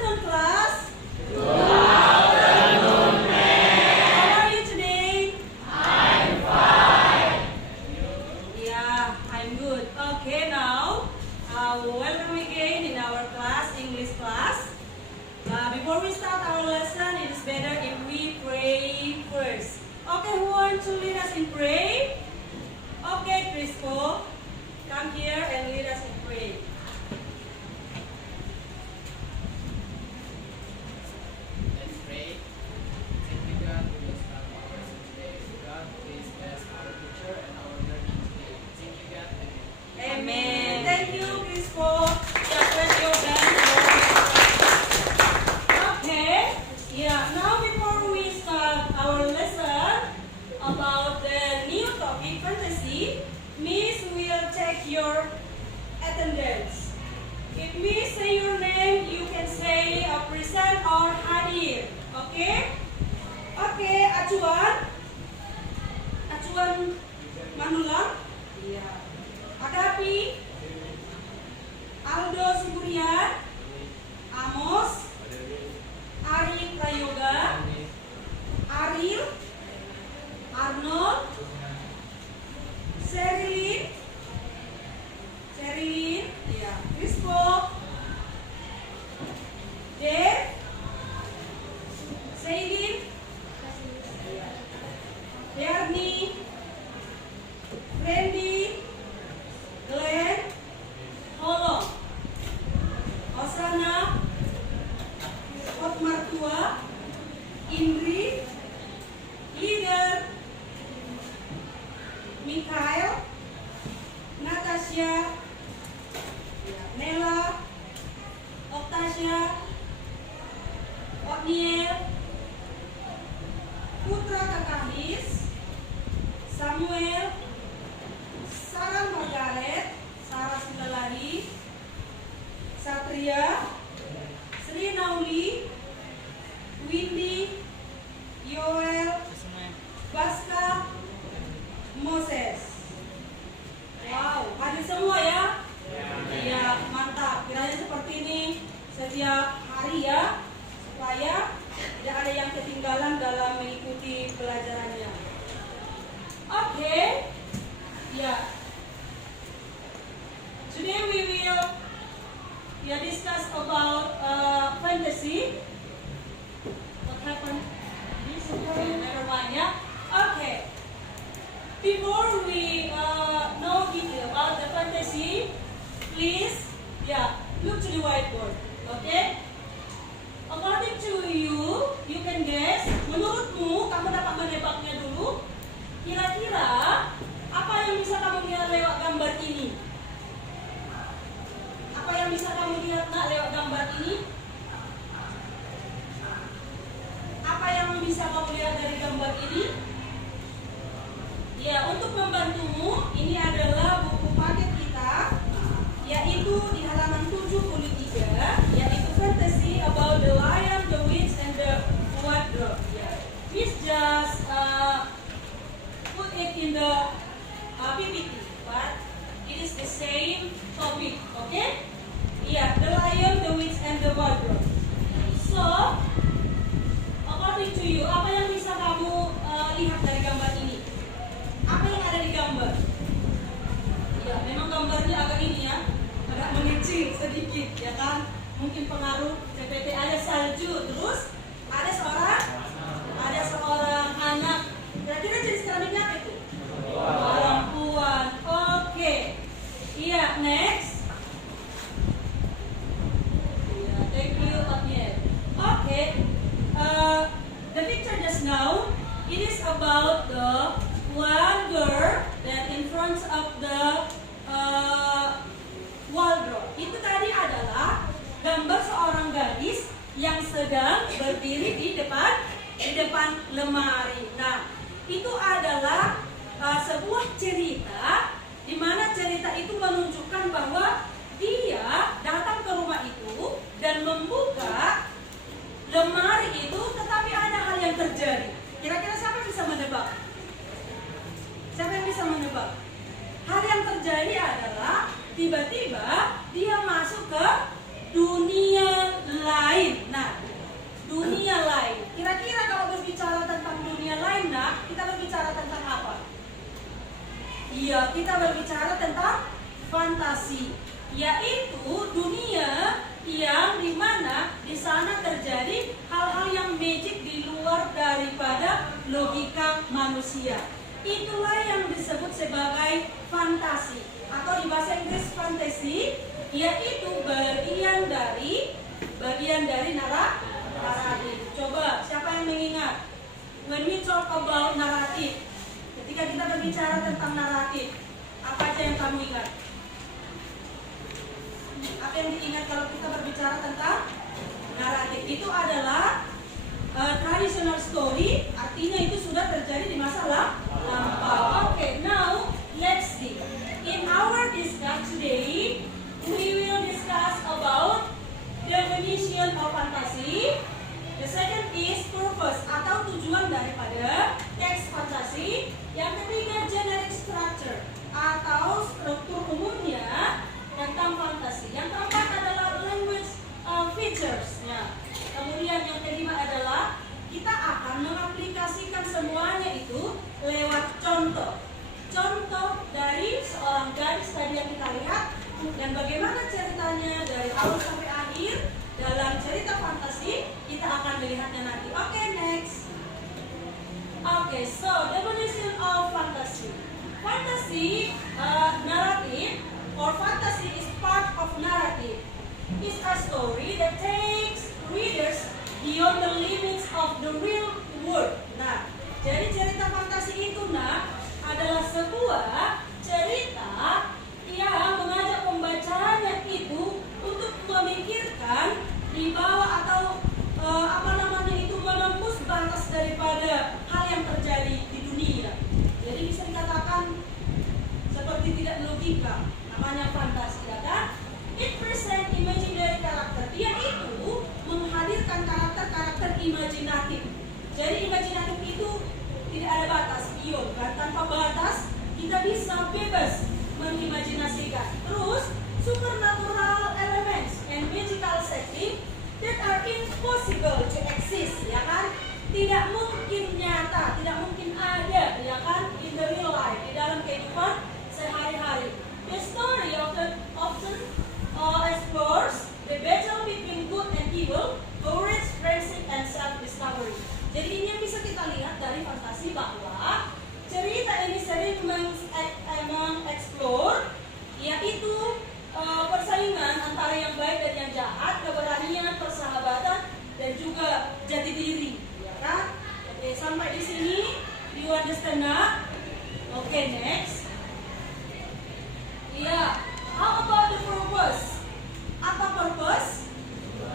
afternoon, class. Good afternoon, ma'am. How are you today? I'm fine. Yeah, I'm good. Okay, now, welcome again in our class, English class. Before we start our lesson, it is better if we pray first. Okay, who wants to lead us in pray? Okay, Crispo, come here and lead us in pray. Let's pray. Thank you, God, we will start our lesson today. God, please bless our teacher and our learning today. Thank you, God. Amen. Amen. Thank you, Crispo. Yeah, press your bell. Okay. Yeah. Now, before we start our lesson about the new topic fantasy, Miss will check your attendance. If Miss say your name, you can say present or hadir. Okay? Okay, acuan. Acuan Manulang. Iya. Agapi. Aldo Siburian. Amos. Ari Prayoga. Ariel. Arnold. Sherilyn. Ya. Crispo. Dave. Seidin. Bernie. Randy. Glenn. Holong. Osana. Otmartua. Indri. Leader. Mikhail. Natasha. Nela. Oktasha. Otniel. Putra Kakamis. Samuel. Sarah Margaret. Sarah Sulalari. Satria. Sri Nauli. Windy. Yoel. Baska. Moses. Wow, hadir semua ya? Iya, mantap. Kiranya seperti ini setiap hari ya, supaya tidak ada yang ketinggalan dalam mengikuti pelajarannya. Oke, ya. Today we will discuss about fantasy. What happened? Never mind ya. Okay. Before we know detail about the fantasy, please, look to the whiteboard, okay? According to you, you can guess. Menurutmu, kamu dapat menebaknya dulu. Kira-kira apa yang bisa kamu lihat lewat gambar ini? Apa yang bisa kamu lihat nak lewat gambar ini? Apa yang bisa kamu lihat dari gambar ini? Ya, untuk membantumu, ini adalah buku paket kita, yaitu di halaman 73, yaitu Fantasy About the Lion, the Witch, and the Wardrobe. Please just put it in the PPT, but it is the same topic, okay? Yeah, the Lion, the Witch, and the Wardrobe. So, according to you, apa yang bisa kamu lihat dari gambar ini? Apa yang ada di gambar? Ya, memang gambarnya agak ini ya, agak mengecil sedikit, ya kan? Mungkin pengaruh seperti ada salju, terus ada seorang anak. Kira-kira jenis kelaminnya apa itu? Perempuan. Oke. Iya, next. Ya, thank you, Otniel. Oke. The picture just now, it is about the one girl that in front of the wardrobe. Itu tadi adalah gambar seorang gadis yang sedang berdiri di depan lemari. Nah, itu adalah sebuah cerita di mana cerita itu menunjukkan bahwa dia datang ke rumah itu dan membuka lemari itu, tetapi ada hal yang terjadi. Kira-kira siapa yang bisa menebak? Siapa yang bisa menebak? Hal yang terjadi adalah tiba-tiba dia masuk ke dunia lain. Ya, kita berbicara tentang fantasi, yaitu dunia yang dimana di sana terjadi hal-hal yang magic di luar daripada logika manusia. Itulah yang disebut sebagai fantasi, atau di bahasa Inggris fantasy, yaitu bagian dari naratif. Coba siapa yang mengingat? When we talk about naratif, ketika kita berbicara tentang naratif, apa aja yang kamu ingat? Apa yang diingat kalau kita berbicara tentang naratif? Itu adalah traditional story, artinya itu sudah terjadi di masa lampau. Okay, now let's see. In our discussion today, we will discuss about definition of fantasy. The second is purpose atau tujuan daripada teks fantasi. Yang ketiga generic structure atau struktur umumnya tentang fantasi. Yang keempat adalah language features-nya. Kemudian yang kelima adalah kita akan mengaplikasikan semuanya itu lewat contoh. Contoh dari seorang gadis tadi yang kita lihat dan bagaimana ceritanya dari awal sampai akhir dalam cerita fantasi, kita akan melihatnya nanti. Okay, next. Okay, so definition of fantasy. Fantasy narrative or fantasy is part of narrative. It's a story that takes readers beyond the limits of the real world. Nah, jadi cerita fantasi itu adalah sebuah cerita yang mengajak pembacanya itu untuk memikirkan di bawah atau menembus batas daripada hal yang terjadi di dunia. Jadi bisa dikatakan seperti tidak logika, namanya fantasi, ya kan? It present imaginary character. Dia itu menghadirkan karakter-karakter imajinatif. Jadi imajinatif itu tidak ada batas, beyond, kan? Tanpa batas kita bisa bebas mengimajinasikan. Terus supernatural elements and magical setting that are impossible to exist, ya kan? Tidak mungkin nyata, tidak mungkin ada, ya kan? In the real life, di dalam kehidupan sehari-hari. The story often explores the battle between good and evil, courage, friendship, and self-discovery. Jadi ini yang bisa kita lihat dari fantasi bahwa cerita ini sering mengeksplor, yaitu persaingan antara yang baik dan yang jahat, keberanian, persahabatan, dan juga jati diri, ya kan? Oke, sampai di sini, do you understand now? Oke, next. Ya, how about the purpose? Apa purpose?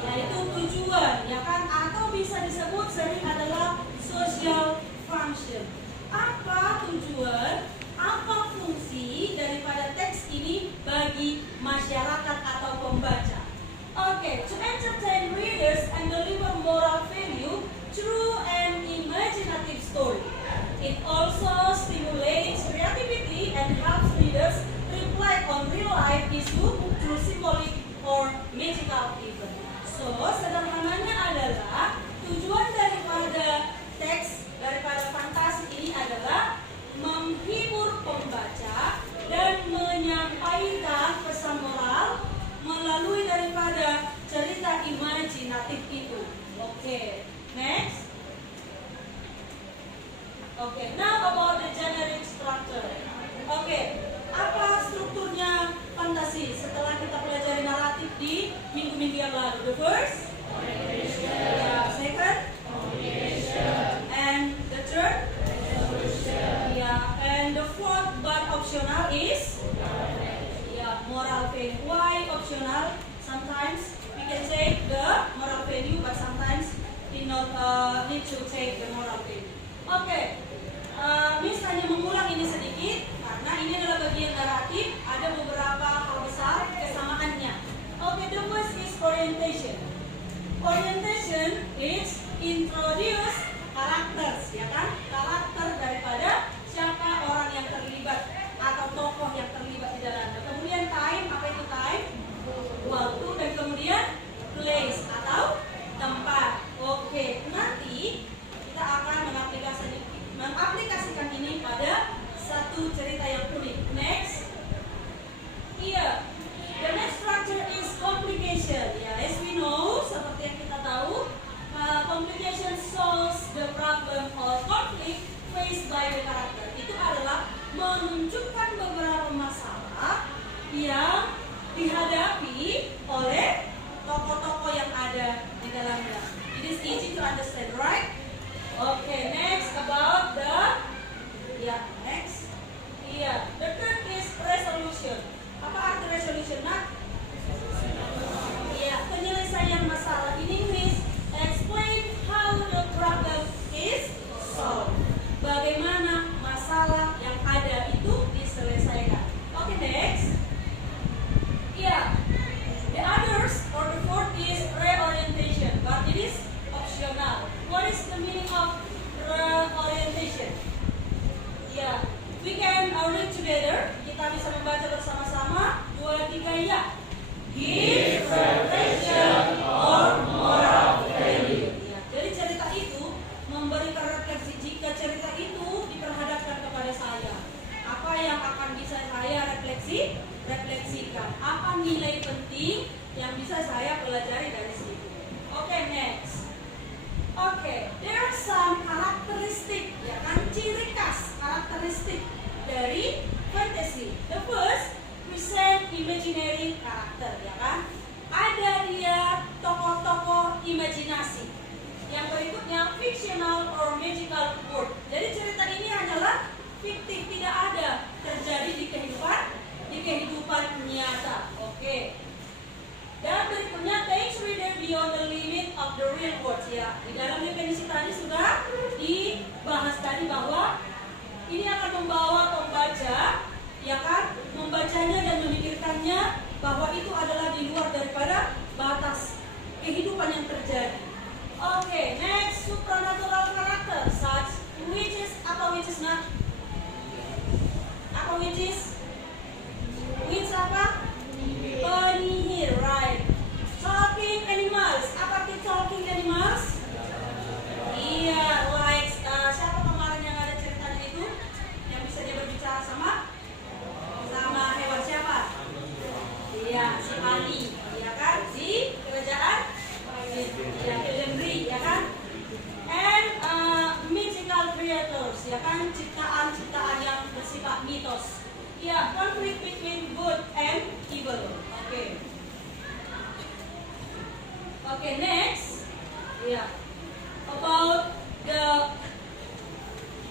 Yaitu tujuan, ya kan? Atau bisa disebut sering adalah social function. Apa tujuan? Apa fungsi daripada teks ini bagi masyarakat atau pembaca? Okay, to entertain readers and deliver moral value through an imaginative story. It also stimulates creativity and helps readers reflect on real life issue through symbolic or magical event. So, sederhananya adalah tujuan daripada teks daripada fantasi ini adalah menghibur pembaca dan menyampaikan pesan moral melalui daripada cerita imajinatif itu. Oke, next. Oke, now about the generic structure. Oke, apa strukturnya fantasi setelah kita pelajari naratif di minggu-minggu yang lalu? The first, second, and the third, and the fourth but optional is moral value. Why optional? Sometimes we can take the moral value, but sometimes we not need to take the moral value. Oke, Miss hanya mengulang ini sedikit karena ini adalah bagian naratif. Ada beberapa hal besar kesamaannya. Oke, the first is orientation. Orientation is introduce characters, ya kan? Karakter daripada siapa orang yang terlibat atau tokoh yang terlibat di dalamnya. Kemudian time, apa itu time? Waktu, dan kemudian place atau tempat. Oke, nanti kita akan mengaplikasikan ini pada satu cerita yang unik. beyond the limit of the real words ya. Di dalam definisi tadi sudah dibahas tadi bahwa ini akan membawa pembaca ya kan, membacanya dan memikirkannya bahwa itu adalah di luar daripada batas kehidupan yang terjadi. Oke, next supernatural character such which is apa which is not? Apa which is? Which apa? Penyihir, right? Talking animals. Apa arti talking animals? Iya, like siapa kemarin yang ada ceritanya itu? Yang bisa dia berbicara sama hewan siapa? Iya, si Ali, ya kan? Si kerajaan, ya Filembri, ya kan? And mythical creators, ya kan? Ciptaan-ciptaan yang bersifat mitos. Ya, conflict between good and evil. Oke. Oke, next. Ya. About the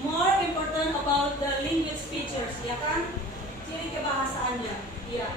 more important about the language features, ya kan? Ciri kebahasaannya. Ya.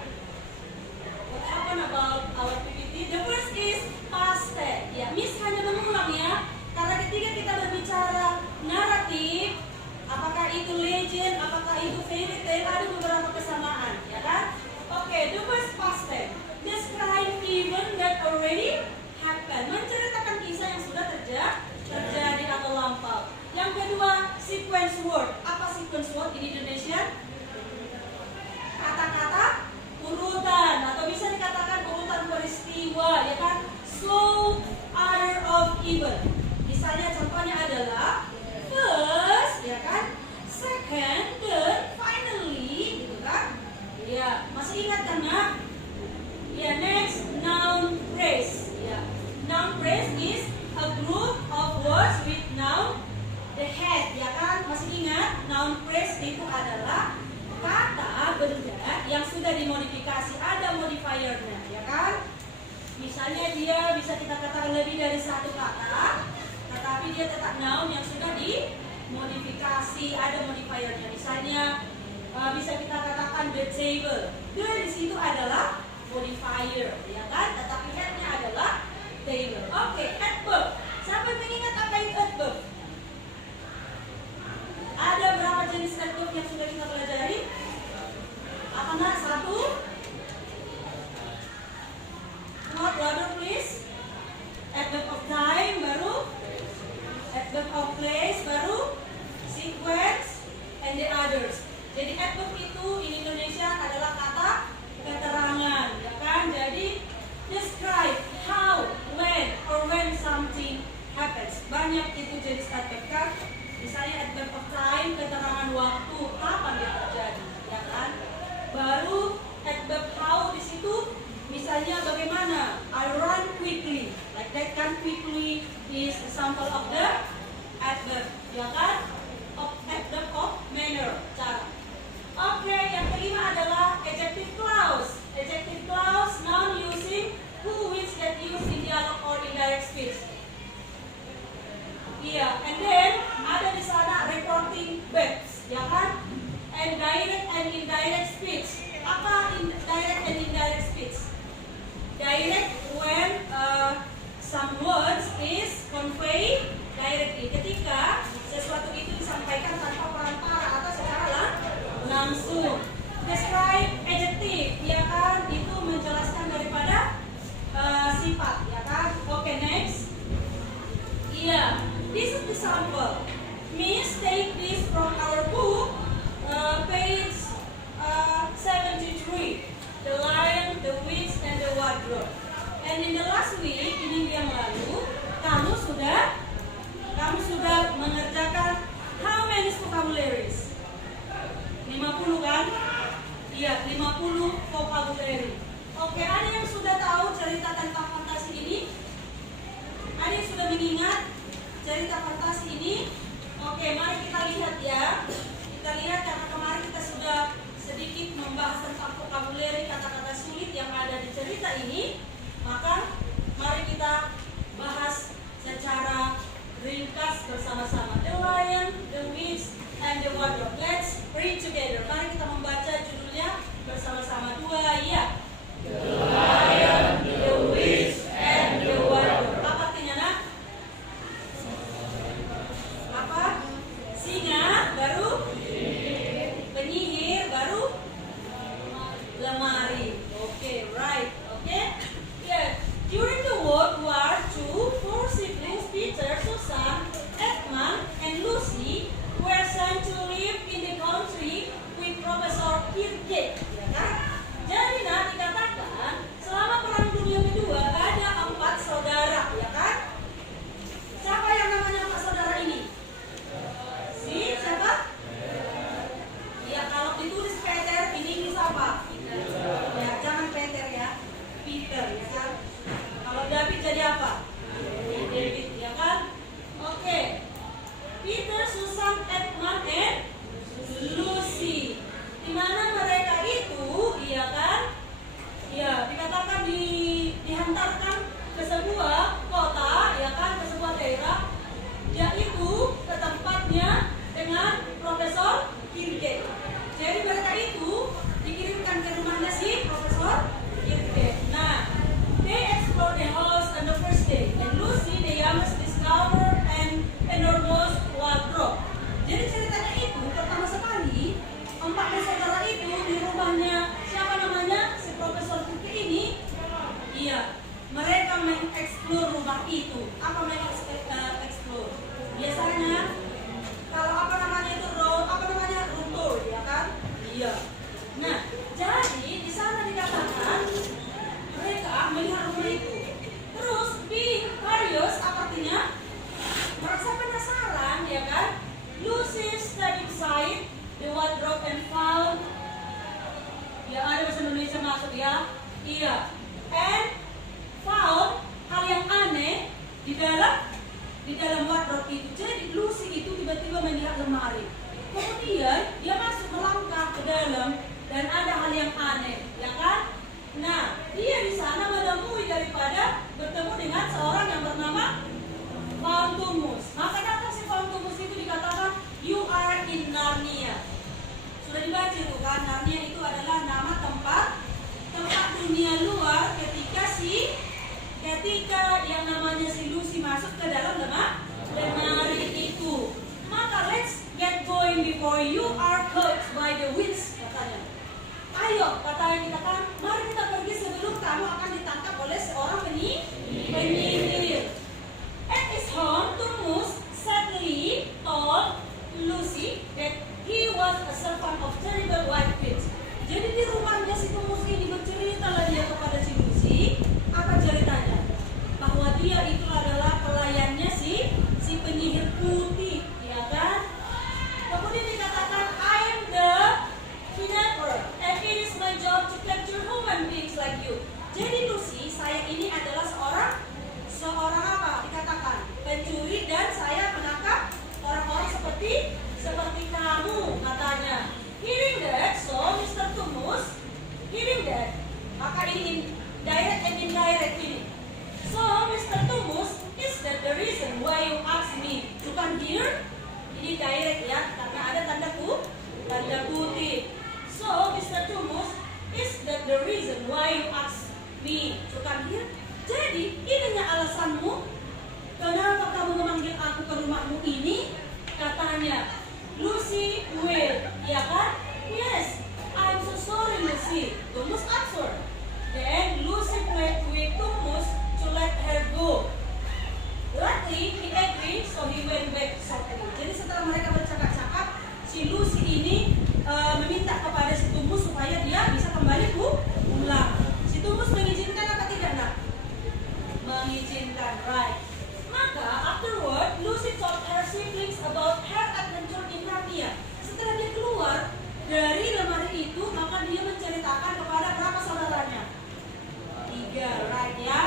What happened about our PPT? The first is past tense. Ya, Miss hanya mengulang ya. Karena ketika kita berbicara naratif, apakah itu legend, apakah itu fairy tale, ada beberapa kesamaan, ya kan? Oke, the first past tense. Describe event that already happened. Menceritakan kisah yang sudah terjadi atau lampau. Yang kedua, sequence word. Apa sequence word in Indonesia? Kata-kata urutan atau bisa dikatakan urutan peristiwa, ya kan? Slow order of event. Misalnya contohnya adalah first, ya kan? Second, third, finally, gitu kan? Ya, masih ingat kan, Nak? Ya, next, noun phrase. Ya, noun phrase is a group of words with noun the head, ya kan? Masih ingat? Noun phrase itu adalah kata benda yang sudah dimodifikasi, ada modifiernya, ya kan? Misalnya dia bisa kita katakan lebih dari satu kata, tetapi dia tetap noun yang sudah dimodifikasi, ada modifiernya. Misalnya bisa kita katakan the table. The di situ adalah modifier, ya kan? Tetapi headnya adalah table. Oke, adverb. Siapa yang mengingat apa itu adverb? Ada berapa jenis adverb yang sudah kita pelajari? Apa nak? Satu? What louder please? Adverb of time baru, adverb of place baru, sequence, and the others. Jadi adverb itu in Indonesia adalah kata keterangan, ya kan? Jadi describe how, when, or when something happens. Banyak itu jenis adverb kan? Misalnya adverb of time, keterangan waktu, kapan dia terjadi, ya kan? Baru adverb how di situ, misalnya bagaimana? I run quickly, like that kan? Quickly is example of the adverb, ya kan? Of adverb of manner, cara. Oke, yang kelima adalah adjective clause. Adjective clause, noun using who, which, that used in dialogue or indirect speech. Iya, and then ada di sana reporting verbs, ya kan? And direct and indirect speech. Apa direct and indirect speech? Direct when some words is conveyed directly. Ketika sesuatu itu disampaikan tanpa perantara atau secara langsung. Describe adjective, ya kan? Itu menjelaskan daripada sifat, ya kan? Oke, next. Iya, this is the sample. Miss take this from our book, page 73. The Lion, the Witch, and the Wardrobe. And in the last week, ini yang lalu, kamu sudah mengerjakan how many vocabularies? 50 kan? Iya, 50 vocabulary. Oke, ada yang sudah tahu cerita tentang fantasi ini? Ada yang sudah mengingat cerita fantasi ini? Oke, mari kita lihat ya. Kita lihat karena kemarin kita sudah sedikit membahas tentang vocabulary, kata-kata sulit yang ada di cerita ini. Maka mari kita bahas secara ringkas bersama-sama. The Lion, the Witch, and the Wardrobe. Let's read together. Mari kita membaca judulnya bersama-sama. 2, ya. The Lion, the Iya, mereka mengeksplor rumah itu. Apa mengeksplor? Biasanya kalau apa namanya itu room tour, ya kan? Iya. Nah, jadi di sana dikatakan mereka melihat rumah itu. Terus being curious artinya merasa penasaran, ya kan? Lucy stepped inside the wardrobe and found, ya ada bahasa Indonesia masuk ya. Iya. And found hal yang aneh di dalam wardrobe itu. Jadi Lucy itu tiba-tiba melihat lemari. Kemudian dia masuk melangkah ke dalam dan ada hal yang aneh, ya kan? Nah, dia di sana menemui daripada bertemu dengan seorang yang bernama Fantumus. Maka datang si Fantumus itu dikatakan, you are in Narnia. Sudah dibaca itu kan? Narnia itu adalah nama tempat dunia luar ketika yang namanya si Lucy masuk ke dalam lemari itu. Maka let's get going before you are caught by the winds, katanya. Ayo, katanya kita kan, mari kita pergi sebelum kamu akan ditangkap oleh seorang penyihir. At his home, Tumus sadly told Lucy that he was a servant of terrible white witch. Jadi di rumahnya si Tumus ini berceritalah dia kepada si Lucy, apa ceritanya? Bahwa dia itu adalah pelayannya si penyihir putih, ya kan? Kemudian dikatakan, I am the kidnapper and it is my job to capture human beings like you. Jadi Lucy, saya ini adalah seorang apa? Dikatakan pencuri dan saya menangkap orang-orang seperti kamu, katanya. Hearing that, so Mr. Tumus, hearing that, maka ini direct and indirect ini. So Mr. Tumus, is that the reason why you ask me to come here? Ini direct ya, karena ada tanda kutip. So Mr. Tumus, is that the reason why you ask me to come here? Jadi ininya alasanmu kenapa kamu memanggil aku ke rumahmu ini? Katanya Lucy will, ya kan? Yes, I'm so sorry Lucy. Tumus answer. Then Lucy went with Tumus to let her go. Luckily he agreed, so he went back shortly. Jadi setelah mereka bercakap-cakap, si Lucy ini meminta kepada si Tumus supaya dia bisa kembali pulang. Si Tumus mengizinkan apa tidak, nak? Mengizinkan, right? Maka afterward, Lucy told her siblings about her adventure in Narnia. Setelah dia keluar dari lemari itu, maka dia menceritakan kepada berapa saudaranya? 3, right ya?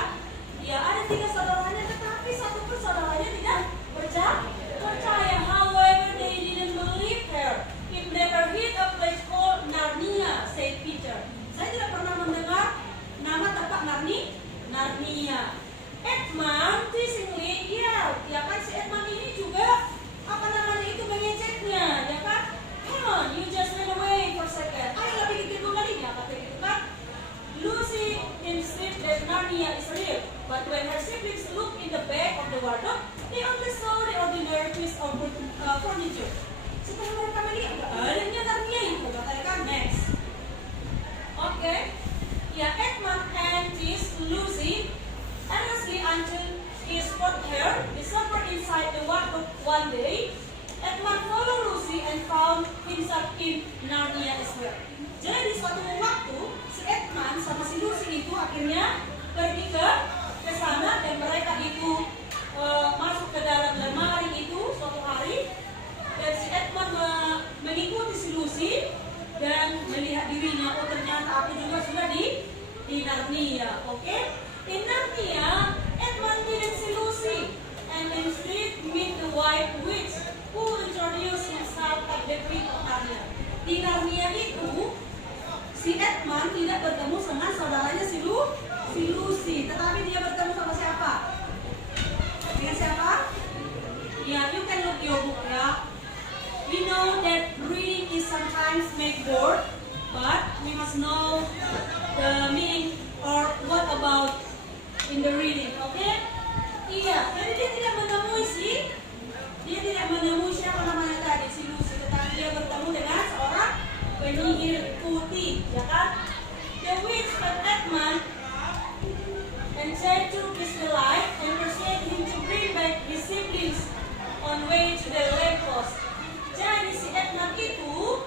Ya ada 3 saudaranya, tetapi satu pun saudaranya tidak percaya. However, they didn't believe her. It never hit a place called Narnia, said Peter. Saya tidak pernah mendengar nama tempat Narnia. Edmund teasingly yelled, ya kan si Edmund ini juga apa namanya itu mengejeknya, ya kan? Come on, you just ran away for a second. Ayolah bikin kedua kalinya, kata gitu kan? Lucy insisted that Narnia is real, but when her siblings looked in the back of the wardrobe, they only saw the ordinary piece of furniture. Setelah mereka melihat, adanya Narnia itu, katanya kan? Next. Okay. Ya, Edmund and teased Lucy earnestly until he spotted her disappear inside the wardrobe one day. Edmund followed Lucy and found himself in Narnia as well. Jadi suatu waktu si Edmund sama si Lucy itu akhirnya pergi ke sana dan mereka itu masuk ke dalam lemari itu suatu hari dan si Edmund mengikuti si Lucy dan melihat dirinya, oh ternyata aku juga sudah di Narnia, okay? In Narnia, Edmund didn't see Lucy and instead meet the white witch who introduced himself at the Queen of Narnia. Di Narnia itu, si Edmund tidak bertemu dengan saudaranya si Lucy, tetapi dia bertemu sama siapa? Dengan siapa? Ya, you can look your book ya. We know that reading is sometimes make bored, but we must know the meaning or what about in the reading, okay? Iya, jadi dia tidak menemui siapa namanya tadi si Lucy, tetapi dia bertemu dengan seorang penyihir putih, ya kan? The witch and Edmund and said to Israelite and persuaded him to bring back his siblings on way to the lamppost. Jadi si Edmund itu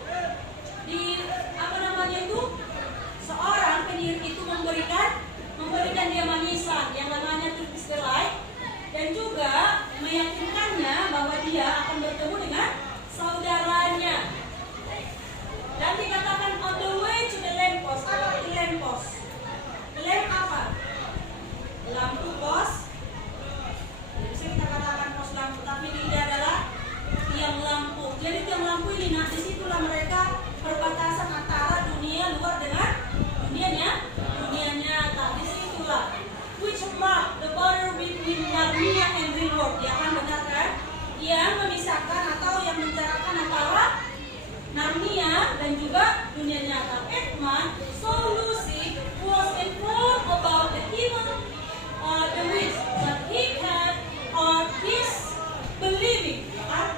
seorang penyihir itu memberikan dia manisan yang namanya Turkish Delight dan juga meyakinkannya bahwa dia akan bertemu dengan saudaranya. Dan dikatakan on the way to the lamppost. Apa itu lamppost? Lamp apa? Lampu pos. Bisa kita katakan pos lampu, tapi ini adalah tiang lampu. Jadi tiang lampu ini, nah disitulah mereka perbatasan antara dunia luar dengan dunia nyata. Disitulah which mark the border between Narnia and real world. Ya kan, benar kan? Yang memisahkan atau yang menjarakan antara Narnia dan juga dunia nyata. Edmund so Lucy was informed about the evil the witch, but he had his believing. Ya kan?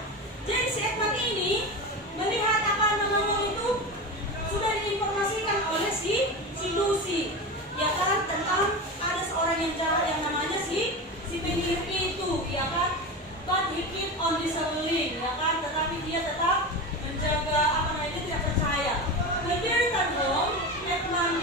Jadi si Edmund ini melihat apa namanya itu sudah diinformasikan oleh si Lucy, ya kan, tentang ada seorang yang jahat yang namanya si penyihir itu, ya kan. But he keep on discerning, ya kan, tetapi dia tetap menjaga apa namanya, tidak percaya. When they returned home, Edmund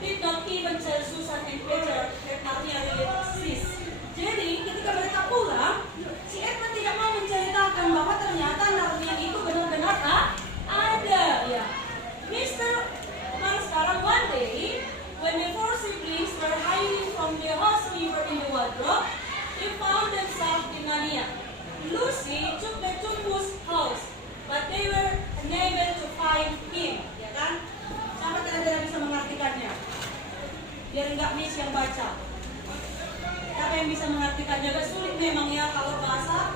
did not even tell Susan and Peter that Narnia really exists. Jadi ketika mereka pulang, si Edmund tidak mau menceritakan bahwa ternyata Narnia itu benar-benar ada, ya. Sekarang one day, when the four siblings were hiding from the house river in the wardrobe, they found themselves in Narnia. Lucy took the Tumbus house, but they were unable to find him, ya kan? Sampai tidak bisa mengartikannya. Biar nggak miss yang baca. Siapa yang bisa mengartikannya? Agak sulit memang ya kalau bahasa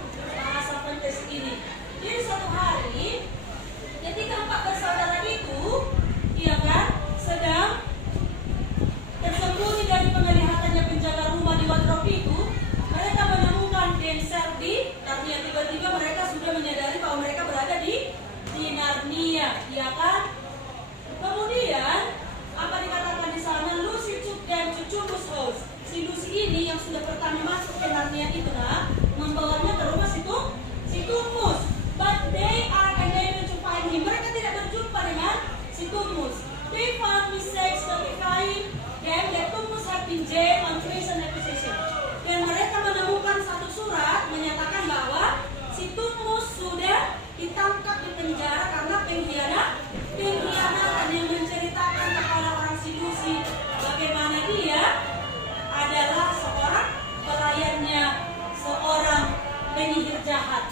fantasi ini. Jadi suatu hari, ketika empat bersaudara itu, iya kan, sedang tersembunyi dari penglihatannya penjaga rumah di wardrobe itu, mereka menemukan Dancer di Narnia. Tiba-tiba mereka sudah menyadari bahwa mereka berada di Narnia, iya kan? Kemudian apa dikatakan di sana? Lucy took them to Tumbus house. Si Lucy ini yang sudah pertama masuk ke Narnia itu, nah, membawanya ke rumah si Tumbus. But they are unable to find him. Mereka tidak berjumpa dengan si Tumbus. They found mistakes notifying them that Tumbus had been jailed on treason accusation. Dan mereka menemukan satu surat menyatakan bahwa si Tumbus sudah ditangkap di penjara karena pengkhianatan yang menceritakan kepada orang si Lucy bagaimana dia adalah seorang pelayannya, seorang penyihir jahat.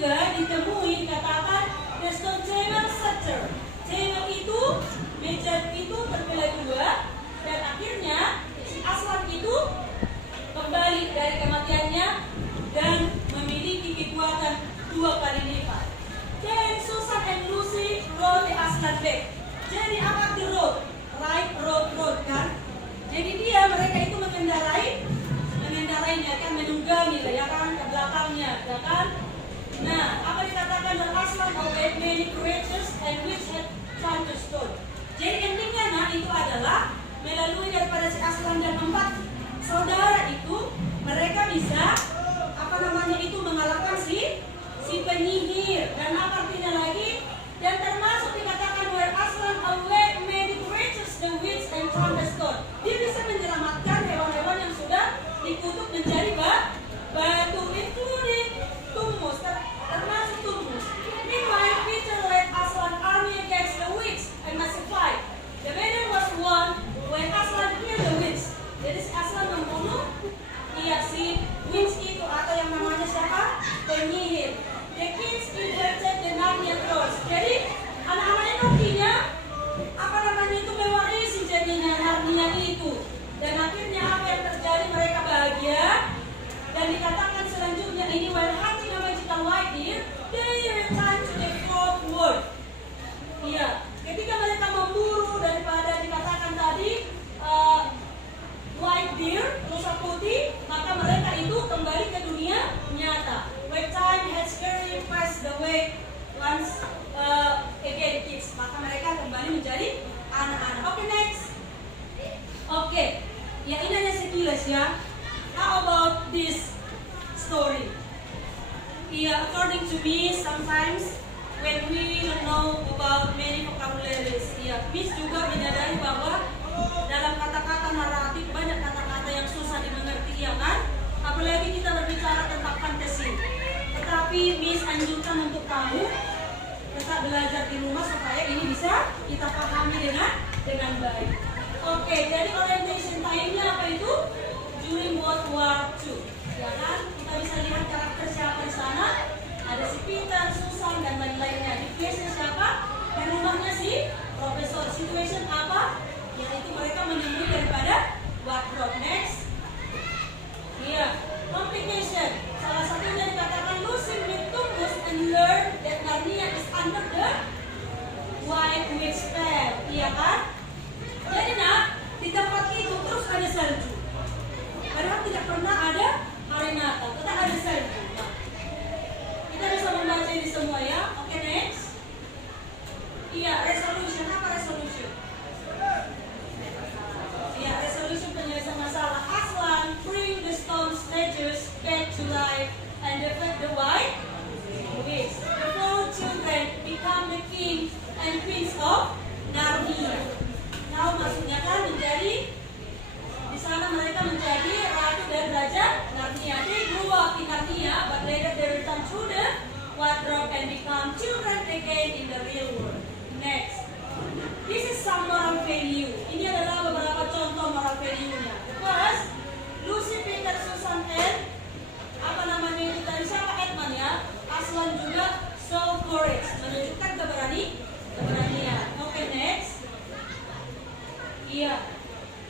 juga ditemui dikatakan the stone table setter. Table itu, meja itu terbelah dua, dan akhirnya si Aslan itu kembali dari kematiannya dan memiliki kekuatan 2 kali lipat. Then Susan and Lucy roll the Aslan back. Jadi apa arti roll? Right, road kan? Jadi mereka itu mengendarainya kan, menunggangi lah ya kan, ke belakangnya, ya kan? Nah, apa dikatakan dan Aslan obeyed many creatures and which had thunderstone. Jadi endingnya itu adalah melalui daripada si Aslan dan 4 saudara itu, mereka bisa mengalahkan si penyihir. Dan apa artinya lagi? Dan termasuk dikatakan where Aslan away many creatures the witch and thunderstone. Dia bisa menyelamatkan hewan-hewan yang sudah dikutuk menjadi batu, including Tumus, termasuk Tumus. Meanwhile, Peter led Aslan army against the witch and massified. The battle was won when Aslan killed the witch. Jadi si Aslan membunuh si witch itu, atau yang namanya siapa? Penyihir. The kings inherited the Narnia throne. Jadi anak-anaknya nantinya itu mewarisi jadinya Narnia itu. Dan akhirnya apa yang terjadi? Mereka bahagia. Dan dikatakan selanjutnya ini when hunting a magical white deer, they returned to the fourth world. Iya, ketika mereka memburu daripada dikatakan tadi white deer, rusa putih, maka mereka itu kembali ke dunia nyata. When time has carried past the way once again kids, maka mereka kembali menjadi anak-anak. Oke, next. Oke, ya ini hanya sekilas ya. How about this story? Yeah, according to me, sometimes when we don't know about many vocabularies, Miss juga menyadari bahwa dalam kata-kata naratif banyak kata-kata yang susah dimengerti, ya kan? Apalagi kita berbicara tentang fantasi. Tetapi Miss anjurkan untuk kamu tetap belajar di rumah supaya ini bisa kita pahami dengan baik. Oke, jadi orientation time-nya apa itu? During World War II, ya kan? Kita bisa lihat karakter siapa di sana. Ada si Peter, Susan, dan lain-lainnya. Di place-nya siapa? Di rumahnya si profesor. Situation apa? Yaitu mereka menemui daripada wardrobe. Next. Iya, complication. Salah satunya dikatakan Lucy meet Tumus and learn that Narnia is under the white witch spell. Iya kan? Jadi di tempat itu terus ada salju. Padahal tidak pernah ada hari Natal, tetap ada salju. Kita bisa membaca ini semua ya. Oke, next. Iya, resolution. Apa resolution? Iya, resolution penyelesaian masalah. Aslan bring the stone statues back to life and defeat the white witch. The 4 children become the king and queens of Narnia. Now maksudnya kan menjadi di sana mereka menjadi ratu dan raja Narnia. They grew up in Narnia, but later they return to the wardrobe and become children again in the real world. Next, this is some moral value. Ini adalah beberapa contoh moral value-nya. First, Lucy, Peter, Susan, and itu tadi siapa? Edmund ya. Aslan juga show courage, menunjukkan keberanian. Oke, next. Iya.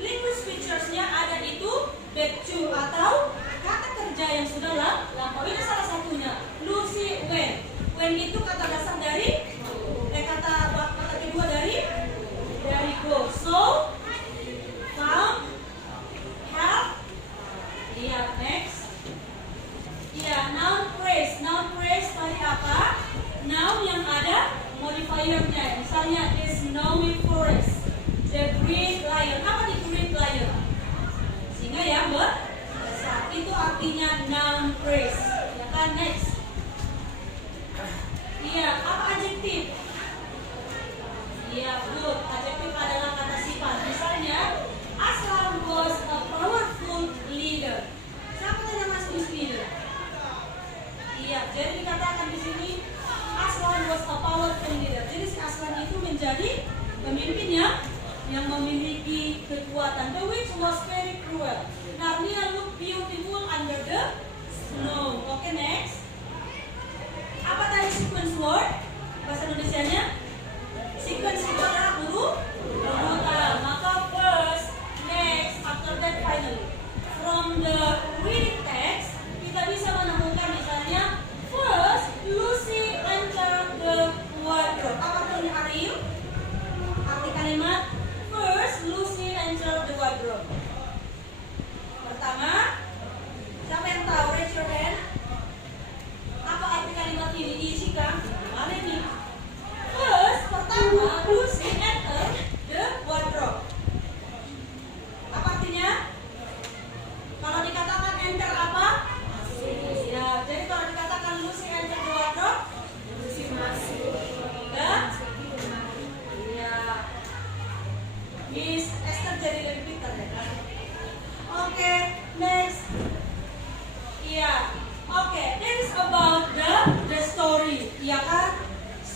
Linguist features-nya ada itu back to atau kata kerja yang sudah lampau. Ini salah satunya. Lucy when. When itu kata dasar dari kata kedua dari go. So, come, help. Iya, next. Iya, noun phrase. Noun phrase tadi apa? Noun yang ada modifier-nya. Misalnya is snowy forest. The great lion. Apa di great lion? Singa yang besar. Itu artinya noun phrase. Ya kan, next. Iya, apa adjektif? Iya, good. Adjektif adalah kata sifat. Misalnya, Aslan was a powerful leader. Siapa yang nama leader? Iya, jadi dikatakan di sini Aslan was a powerful leader. Jadi si Aslan itu menjadi pemimpin yang memiliki kekuatan. The witch was very cruel. Narnia looked beautiful under the snow. Oke, next.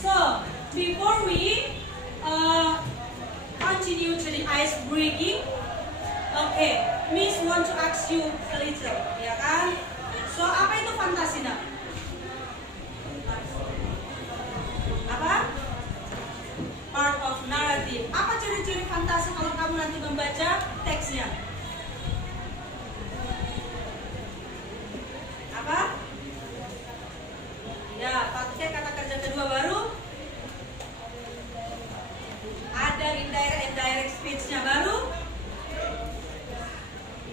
So before we continue to the ice breaking, okay, Miss want to ask you a little, ya kan? So apa itu fantasi nak? Apa? Part of narrative. Apa ciri-ciri fantasi kalau kamu nanti membaca teksnya? Apa? Ya, pakai kata kerja kedua baru. Ada indirect speech-nya baru.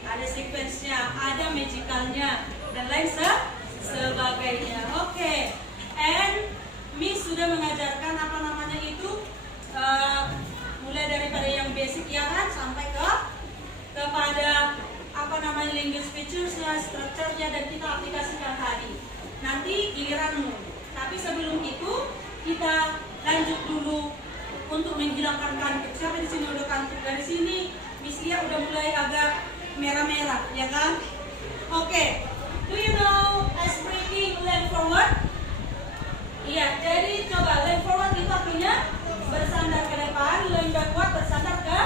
Ada sequence-nya, ada magicalnya, dan lain sebagainya. Oke. And Miss sudah mengajarkan apa namanya itu mulai daripada yang basic ya kan sampai kepada apa namanya language features-nya, structure-nya, dan kita aplikasikan tadi. Nanti giliranmu. Tapi sebelum itu kita lanjut dulu untuk menghilangkan kantuk. Siapa di sini udah kantuk? Dari sini Miss Lia udah mulai agak merah-merah, ya kan? Oke. Do you know ice breaking lean forward? Iya, jadi coba lean forward itu artinya bersandar ke depan, lean backward bersandar ke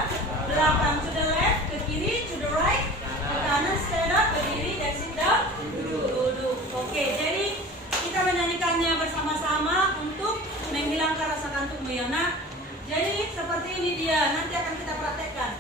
belakang, to the left, ke kiri, to the right, ke kanan, stand up, berdiri, dan sit down, duduk. Oke, jadi kita menyanyikannya bersama-sama untuk menghilangkan rasa kantuk Mayana. Jadi seperti ini dia, nanti akan kita praktekkan.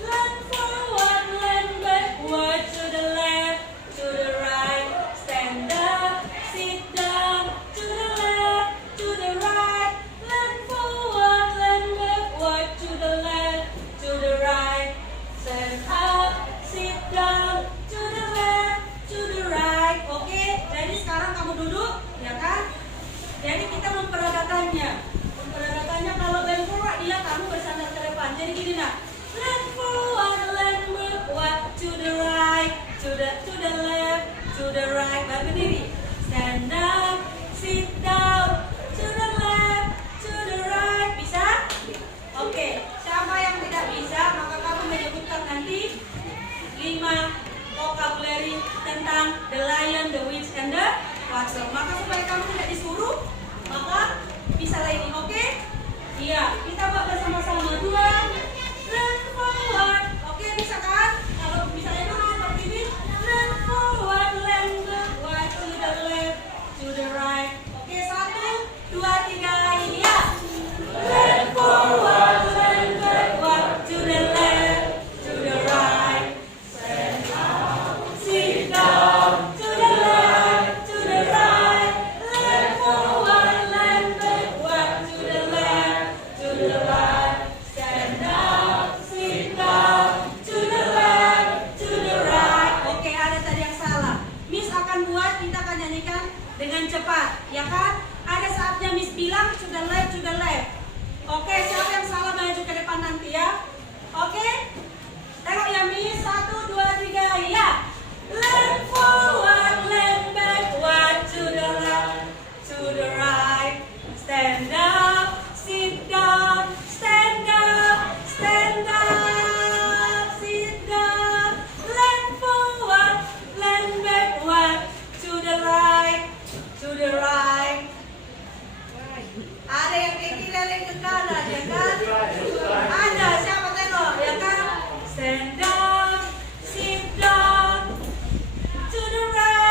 Lean forward, lean backward, to the left, to the right, stand up, sit down, to the left, to the right, lean forward, lean backward, to the left, to the right, stand up, sit down, to the left, to the right. Oke, jadi sekarang kamu duduk, ya kan? Jadi kita memperagakannya. Memperagakannya kalau lean forward dia kamu bersandar ke depan. Jadi gini nak. Lean forward, lean backward, to the right, to the left, to the right. Baru berdiri. Stand up, sit down, to the left, to the right. Bisa? Oke. Siapa yang tidak bisa, maka kamu menyebutkan nanti 5 vocabulary tentang the lion, the witch, and the watcher. Maka supaya kamu tidak disuruh, maka bisa ini, oke? Iya, kita buat bersama-sama. 2, lean forward. Oke, bisa kan? Kalau misalnya dulu seperti ini, lean forward, lean backward, to the left, to the right. Oke, 1, 2, 3, ini ya. Lean forward, lean backward, to the left, to the right. Stand up, sit down, to the left, to the right. Lean forward, lean backward, to the left, to the right. Stand up, sit down, to the left, to the right. Oke, ada tadi yang salah. Miss akan buat, kita akan nyanyikan dengan cepat, ya kan? Ada saatnya Miss bilang to the left, to the left. Oke, siapa yang salah maju ke depan nanti ya? Oke? Tengok ya Miss, 1, 2, 3, ya. Lean forward, lean backward, to the left, to the right. Stand up, sit down, stand up, stand up, sit down. Lean forward, lean backward, to the right, to the right. Ada yang kayak gini, ada yang ke kanan, ya kan? Ada, siapa tengok, ya kan? Stand up, sit down, to the right.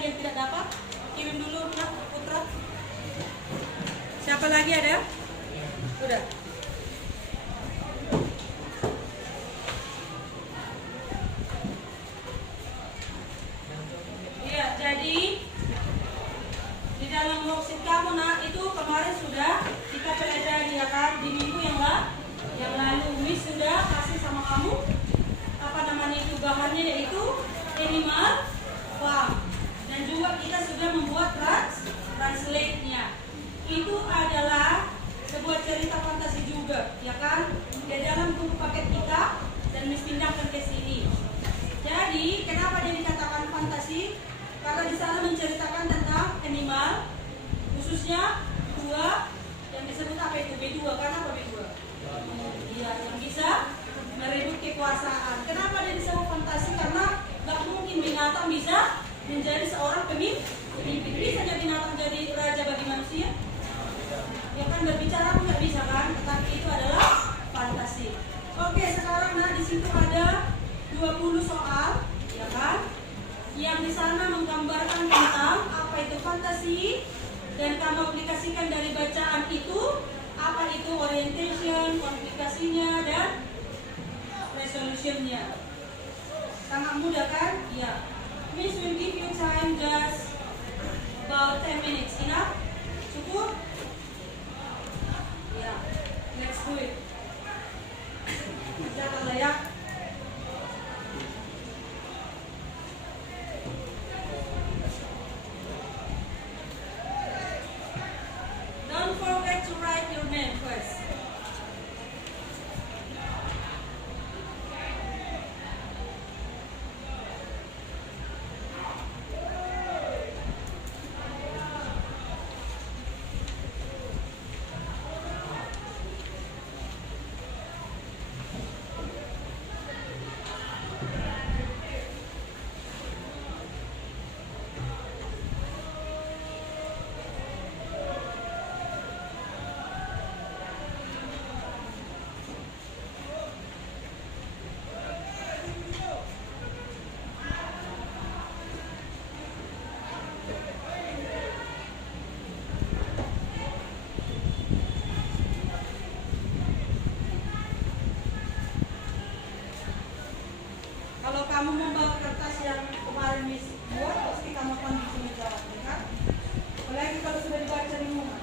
lagi yang tidak dapat? Kirim dulu nak Putra. Siapa lagi ada? Udah. Iya, jadi di dalam worksheet kamu nak itu kemarin sudah kita pelajari ya kan, di minggu yang lalu Miss sudah kasih sama kamu apa namanya itu bahannya, yaitu animal farm, dan juga kita sudah membuat translate-nya. Itu adalah sebuah cerita fantasi juga ya kan, di dalam buku paket kita, dan Miss pindahkan ke sini. Jadi kenapa dia dikatakan fantasi? Karena di sana menceritakan tentang animal, khususnya dua yang disebut apa itu B2. Karena apa B2? Iya, yang bisa merebut kekuasaan. Kenapa dia disebut fantasi? Karena nggak mungkin binatang bisa menjadi seorang pemimpin. Bisa jadi binatang jadi raja bagi manusia? Ya kan, berbicara pun nggak bisa kan? Tetapi itu adalah fantasi. Oke, sekarang nah di situ ada 20 soal, ya kan? Yang di sana menggambarkan tentang apa itu fantasi, dan kamu aplikasikan dari bacaan itu apa itu orientation, komplikasinya, dan resolutionnya. Sangat mudah kan? Ya. Miss will give you time just about 10 minutes. Enough? Cukup? Ya. Let's do it. Kerjakanlah ya. Don't forget to write your name first. Kalau kamu membawa kertas yang kemarin Miss buat, pasti kamu akan bisa menjawab, ya kan? Apalagi kalau sudah dibaca di rumah.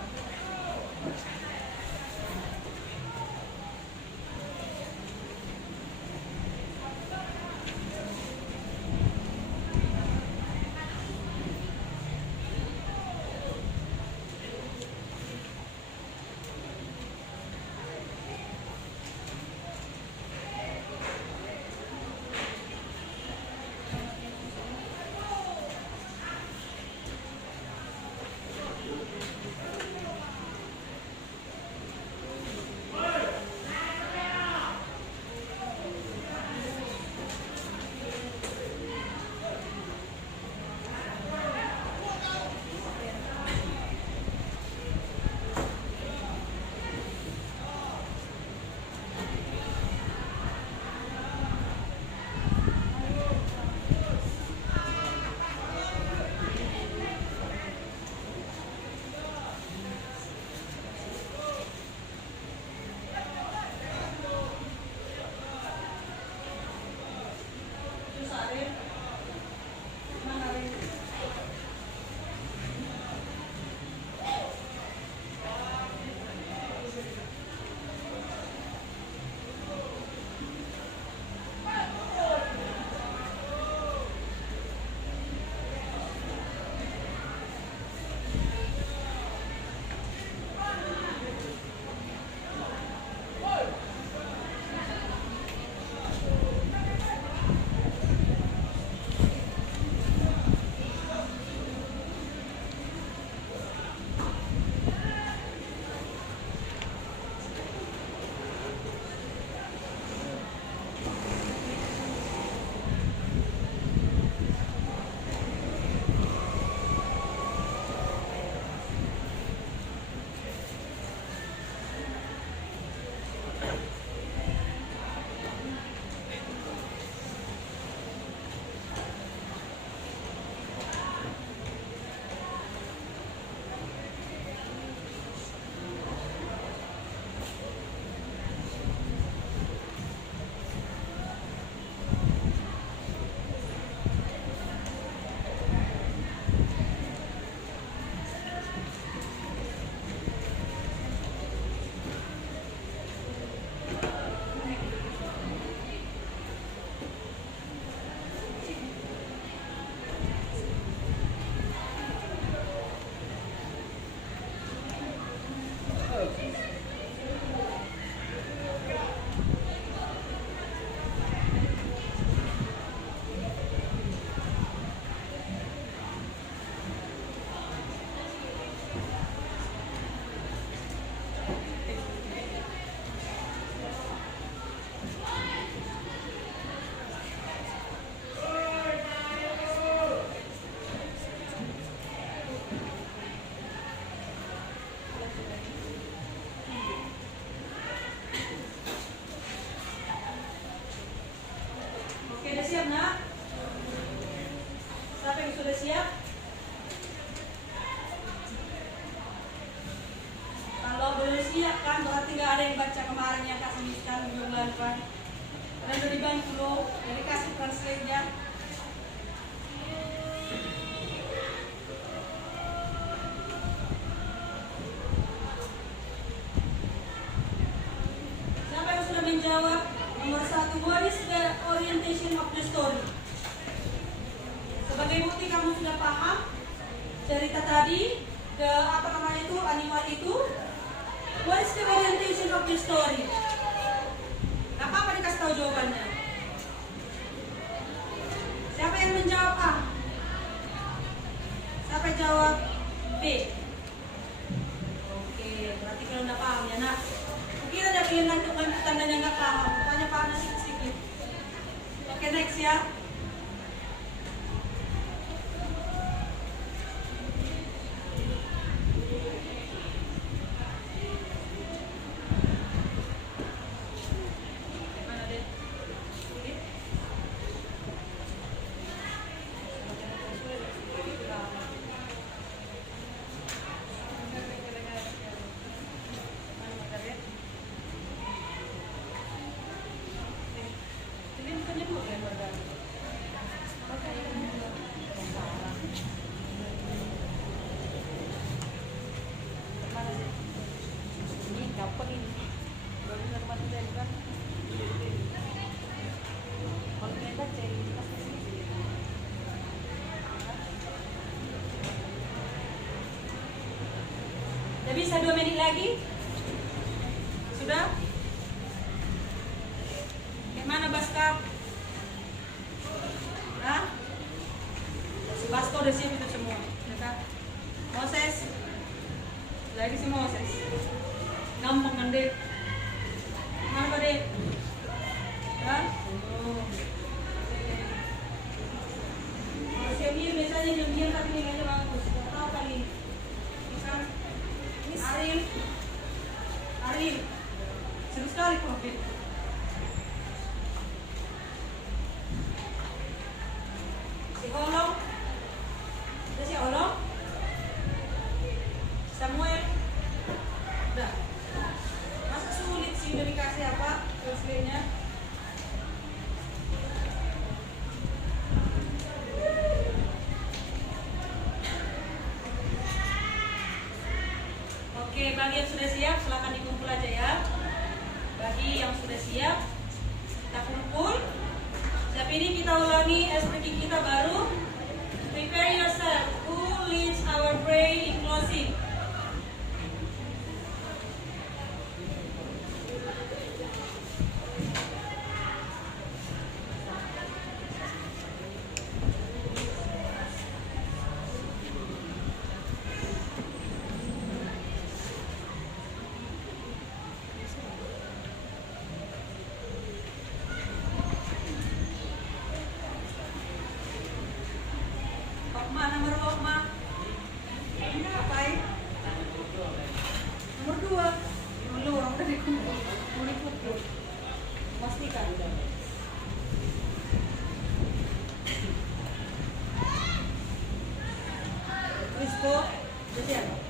nggak ada yang baca kemarin yang Kak semiskan belum lakukan. Karena udah dibantu loh, jadi kasih translate-nya. Siapa yang sudah menjawab? Nomor 1, what is the orientation of the story? Sebagai bukti kamu sudah paham cerita tadi, apa namanya itu, animal itu. What is the orientation of the story? Gak apa-apa dikasih tahu jawabannya. Siapa yang menjawab A? Siapa yang jawab B? Oke, berarti kalau udah paham ya nak. Kira ada pengen lanjutkan tandanya nggak paham. Tanya paham sedikit. Oke, next ya. Udah bisa 2 menit lagi? Sudah? Gimana Baskap? Hah? Si Basko udah siap itu semua, ya kan? Moses? Lagi si Moses. Gampang kan Dek? Mana Pak Dek? Hah? Oh. Senior biasanya diam-diam tapi nilainya bagus. Gak tahu kali. Misal Ariel, seru sekali COVID. Si Holong, ada si Holong, Samuel, udah. Masa sulit sih udah dikasih apa translate-nya? Oke, bagi yang sudah siap, silakan dikumpul aja ya. Bagi yang sudah siap, kita kumpul. Tapi ini kita ulangi SPK kita baru. Prepare yourself. Who leads our prayer in closing? Nomor 2. Lu orang udah dikumpul. Pastikan. Wispo, udah siap?